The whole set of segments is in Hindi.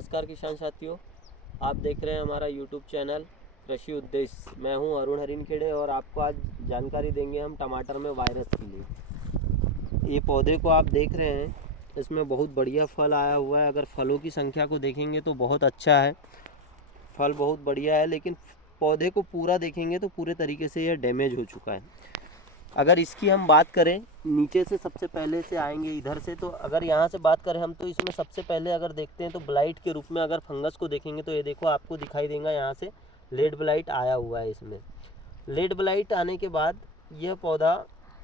नमस्कार किसान साथियों, आप देख रहे हैं हमारा यूट्यूब चैनल कृषि उद्देश्य। मैं हूं अरुण हरिनखेड़े और आपको आज जानकारी देंगे हम टमाटर में वायरस के लिए। ये पौधे को आप देख रहे हैं, इसमें बहुत बढ़िया फल आया हुआ है। अगर फलों की संख्या को देखेंगे तो बहुत अच्छा है, फल बहुत बढ़िया है, लेकिन पौधे को पूरा देखेंगे तो पूरे तरीके से यह डैमेज हो चुका है। अगर इसकी हम बात करें, नीचे से सबसे पहले से आएंगे इधर से, तो अगर यहाँ से बात करें हम, तो इसमें सबसे पहले अगर देखते हैं तो ब्लाइट के रूप में अगर फंगस को देखेंगे तो ये देखो आपको दिखाई देगा, यहाँ से लेड ब्लाइट आया हुआ है। इसमें लेड ब्लाइट आने के बाद यह पौधा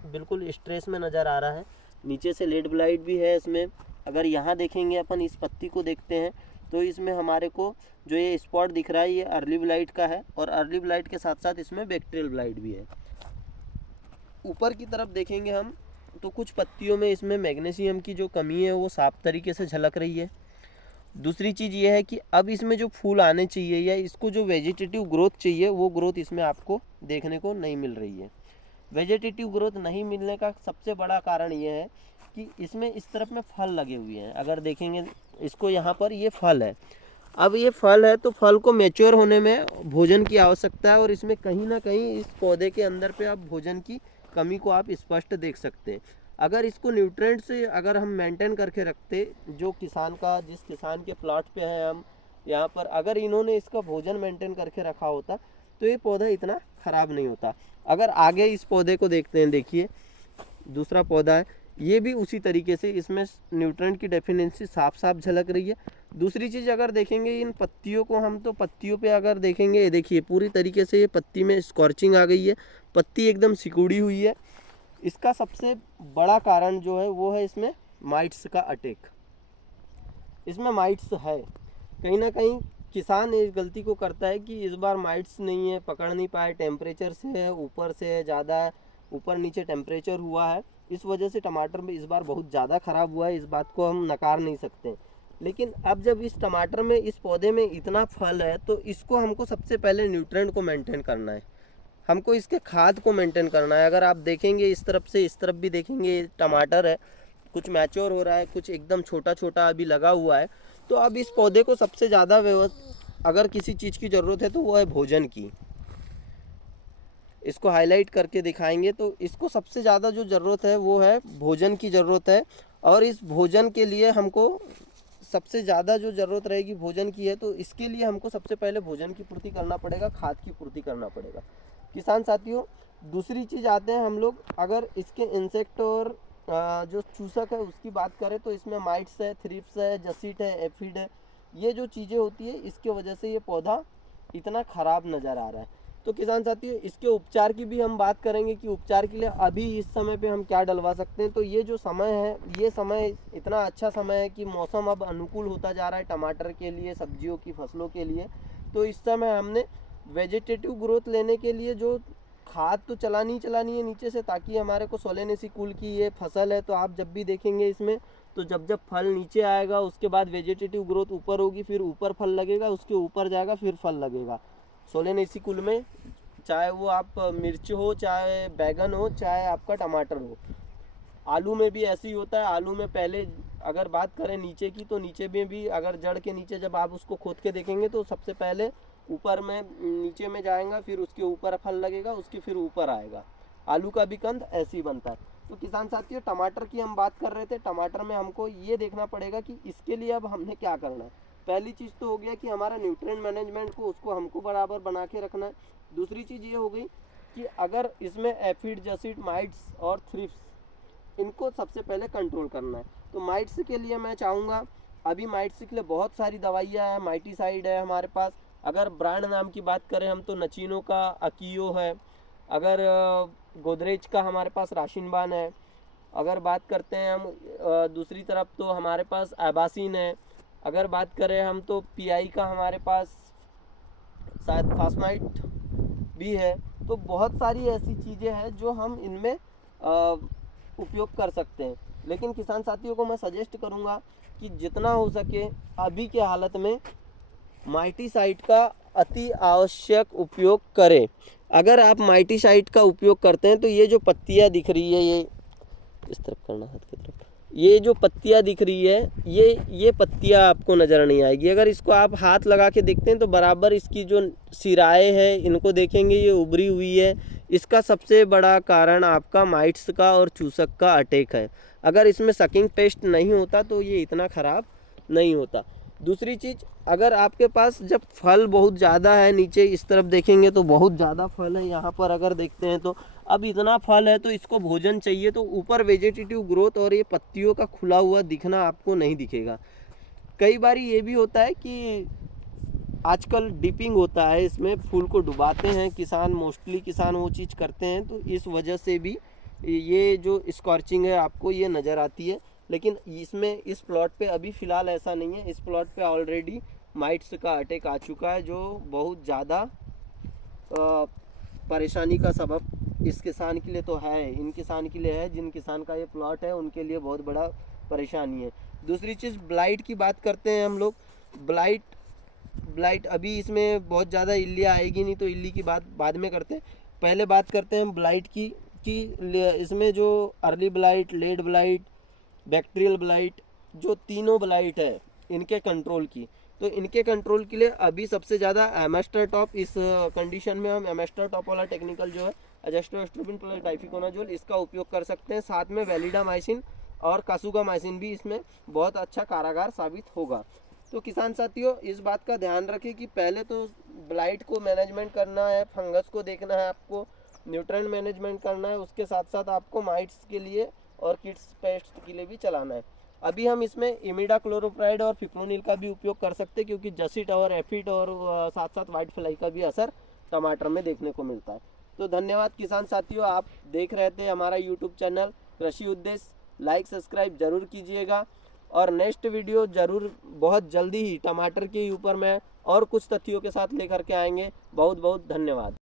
बिल्कुल स्ट्रेस में नज़र आ रहा है। नीचे से लेड ब्लाइट भी है इसमें। अगर यहाँ देखेंगे अपन, इस पत्ती को देखते हैं तो इसमें हमारे को जो ये स्पॉट दिख रहा है ये अर्ली ब्लाइट का है, और अर्ली ब्लाइट के साथ साथ इसमें बैक्टीरियल ब्लाइट भी है। ऊपर की तरफ देखेंगे हम तो कुछ पत्तियों में इसमें मैग्नीशियम की जो कमी है वो साफ तरीके से झलक रही है। दूसरी चीज़ ये है कि अब इसमें जो फूल आने चाहिए या इसको जो वेजिटेटिव ग्रोथ चाहिए वो ग्रोथ इसमें आपको देखने को नहीं मिल रही है। वेजिटेटिव ग्रोथ नहीं मिलने का सबसे बड़ा कारण ये है कि इसमें इस तरफ में फल लगे हुए हैं। अगर देखेंगे इसको, यहाँ पर ये फल है। अब ये फल है तो फल को मैच्योर होने में भोजन की आवश्यकता है, और इसमें कहीं ना कहीं इस पौधे के अंदर पे आप भोजन की कमी को आप स्पष्ट देख सकते हैं। अगर इसको न्यूट्रेंट से अगर हम मेंटेन करके रखते, जो किसान का, जिस किसान के प्लॉट पे हैं हम यहाँ पर, अगर इन्होंने इसका भोजन मेंटेन करके रखा होता तो ये पौधा इतना ख़राब नहीं होता। अगर आगे इस पौधे को देखते हैं, देखिए दूसरा पौधा है, ये भी उसी तरीके से इसमें न्यूट्रेंट की डेफिशिएंसी साफ साफ झलक रही है। दूसरी चीज़ अगर देखेंगे इन पत्तियों को हम, तो पत्तियों पे अगर देखेंगे, ये देखिए पूरी तरीके से ये पत्ती में स्कॉर्चिंग आ गई है, पत्ती एकदम सिकुड़ी हुई है। इसका सबसे बड़ा कारण जो है वो है इसमें माइट्स का अटैक। इसमें माइट्स है, कहीं ना कहीं किसान इस गलती को करता है कि इस बार माइट्स नहीं है, पकड़ नहीं पाए, टेम्परेचर से है, ऊपर से है, ज़्यादा है, ऊपर नीचे टेम्परेचर हुआ है, इस वजह से टमाटर में इस बार बहुत ज़्यादा ख़राब हुआ है। इस बात को हम नकार नहीं सकते। लेकिन अब जब इस टमाटर में, इस पौधे में इतना फल है तो इसको हमको सबसे पहले न्यूट्रेंट को मेंटेन करना है, हमको इसके खाद को मेंटेन करना है। अगर आप देखेंगे इस तरफ से इस तरफ भी देखेंगे, टमाटर है, कुछ मैच्योर हो रहा है, कुछ एकदम छोटा छोटा अभी लगा हुआ है। तो अब इस पौधे को सबसे ज़्यादा अगर किसी चीज़ की ज़रूरत है तो वो है भोजन की। इसको हाईलाइट करके दिखाएंगे तो इसको सबसे ज़्यादा जो ज़रूरत है वो है भोजन की ज़रूरत है। और इस भोजन के लिए हमको सबसे ज़्यादा जो ज़रूरत रहेगी भोजन की है, तो इसके लिए हमको सबसे पहले भोजन की पूर्ति करना पड़ेगा, खाद की पूर्ति करना पड़ेगा। किसान साथियों, दूसरी चीज़ आते हैं हम लोग, अगर इसके इंसेक्ट और जो चूसक है उसकी बात करें तो इसमें माइट्स है, थ्रिप्स है, जसीट है, एफिड है, ये जो चीज़ें होती है इसके वजह से ये पौधा इतना ख़राब नज़र आ रहा है। तो किसान साथियों, इसके उपचार की भी हम बात करेंगे कि उपचार के लिए अभी इस समय पे हम क्या डलवा सकते हैं। तो ये जो समय है, ये समय इतना अच्छा समय है कि मौसम अब अनुकूल होता जा रहा है टमाटर के लिए, सब्जियों की फसलों के लिए। तो इस समय हमने वेजिटेटिव ग्रोथ लेने के लिए जो खाद तो चलानी है नीचे से, ताकि हमारे को सोलेनेसी कुल की ये फसल है। तो आप जब भी देखेंगे इसमें, तो जब जब फल नीचे आएगा उसके बाद वेजिटेटिव ग्रोथ ऊपर होगी, फिर ऊपर फल लगेगा, उसके ऊपर जाएगा, फिर फल लगेगा। सोलेनेसी कुल में चाहे वो आप मिर्च हो, चाहे बैगन हो, चाहे आपका टमाटर हो। आलू में भी ऐसे ही होता है। आलू में पहले अगर बात करें नीचे की, तो नीचे में भी अगर जड़ के नीचे जब आप उसको खोद के देखेंगे तो सबसे पहले ऊपर में, नीचे में जाएगा, फिर उसके ऊपर फल लगेगा, उसके फिर ऊपर आएगा। आलू का भी कंद ऐसे ही बनता है। तो किसान साथियों, टमाटर की हम बात कर रहे थे। टमाटर में हमको ये देखना पड़ेगा कि इसके लिए अब हमने क्या करना है। पहली चीज़ तो हो गया कि हमारा न्यूट्रिएंट मैनेजमेंट को, उसको हमको बराबर बना के रखना है। दूसरी चीज़ ये हो गई कि अगर इसमें एफिड, जसीड, माइट्स और थ्रिप्स, इनको सबसे पहले कंट्रोल करना है। तो माइट्स के लिए मैं चाहूँगा, अभी माइट्स के लिए बहुत सारी दवाइयाँ हैं, माइटीसाइड है हमारे पास। अगर ब्रांड नाम की बात करें हम, तो नचीनो का अकीयो है। अगर गोदरेज का हमारे पास राशिनबान है। अगर बात करते हैं हम दूसरी तरफ, तो हमारे पास एबासिन है। अगर बात करें हम तो पीआई का हमारे पास शायद फास्माइट भी है। तो बहुत सारी ऐसी चीज़ें हैं जो हम इनमें उपयोग कर सकते हैं। लेकिन किसान साथियों को मैं सजेस्ट करूंगा कि जितना हो सके अभी के हालत में माइटीसाइड का अति आवश्यक उपयोग करें। अगर आप माइटीसाइड का उपयोग करते हैं तो ये जो पत्तियां दिख रही है, ये इस तरफ करना, हाथ की तरफ, ये जो पत्तियाँ दिख रही है ये पत्तियाँ आपको नज़र नहीं आएगी। अगर इसको आप हाथ लगा के देखते हैं तो बराबर इसकी जो सिराएँ हैं इनको देखेंगे, ये उभरी हुई है। इसका सबसे बड़ा कारण आपका माइट्स का और चूसक का अटैक है। अगर इसमें सकिंग पेस्ट नहीं होता तो ये इतना ख़राब नहीं होता। दूसरी चीज़, अगर आपके पास जब फल बहुत ज़्यादा है, नीचे इस तरफ देखेंगे तो बहुत ज़्यादा फल है, यहाँ पर अगर देखते हैं तो अब इतना फल है तो इसको भोजन चाहिए, तो ऊपर वेजिटेटिव ग्रोथ और ये पत्तियों का खुला हुआ दिखना आपको नहीं दिखेगा। कई बार ये भी होता है कि आजकल डिपिंग होता है, इसमें फूल को डुबाते हैं किसान, मोस्टली किसान वो चीज़ करते हैं, तो इस वजह से भी ये जो स्कॉर्चिंग है आपको ये नज़र आती है। लेकिन इसमें इस प्लॉट पे अभी फ़िलहाल ऐसा नहीं है। इस प्लॉट पे ऑलरेडी माइट्स का अटैक आ चुका है, जो बहुत ज़्यादा परेशानी का सबब इस किसान के लिए तो है, इन किसान के लिए है, जिन किसान का ये प्लॉट है उनके लिए बहुत बड़ा परेशानी है। दूसरी चीज़, ब्लाइट की बात करते हैं हम लोग। ब्लाइट अभी इसमें बहुत ज़्यादा इल्लियाँ आएगी नहीं, तो इल्ली की बात बाद में करते हैं। पहले बात करते हैं ब्लाइट की कि इसमें जो early blight, late blight, bacterial blight, जो तीनों ब्लाइट है इनके कंट्रोल की, तो इनके कंट्रोल के लिए अभी सबसे ज़्यादा एमेस्टर टॉप, इस कंडीशन में हम एमेस्टर टॉप वाला टेक्निकल जो है एजेस्ट्रोएस्ट्रोबिन प्लस डाइफिकोनाजोल, इसका उपयोग कर सकते हैं। साथ में वैलिडामाइसिन और कासुगामाइसिन भी इसमें बहुत अच्छा कारागार साबित होगा। तो किसान साथियों, इस बात का ध्यान रखें कि पहले तो ब्लाइट को मैनेजमेंट करना है, फंगस को देखना है, आपको न्यूट्रिएंट मैनेजमेंट करना है, उसके साथ साथ आपको माइट्स के लिए और किड्स पेस्ट के लिए भी चलाना है। अभी हम इसमें इमिडाक्लोरोप्राइड और फिप्रोनिल का भी उपयोग कर सकते हैं, क्योंकि जसिट और एफिड और साथ साथ वाइट फ्लाई का भी असर टमाटर में देखने को मिलता है। तो धन्यवाद किसान साथियों, आप देख रहे थे हमारा यूट्यूब चैनल कृषि उद्देश्य। लाइक सब्सक्राइब जरूर कीजिएगा, और नेक्स्ट वीडियो जरूर बहुत जल्दी ही टमाटर के ऊपर में और कुछ तथ्यों के साथ लेकर के आएंगे। बहुत बहुत धन्यवाद।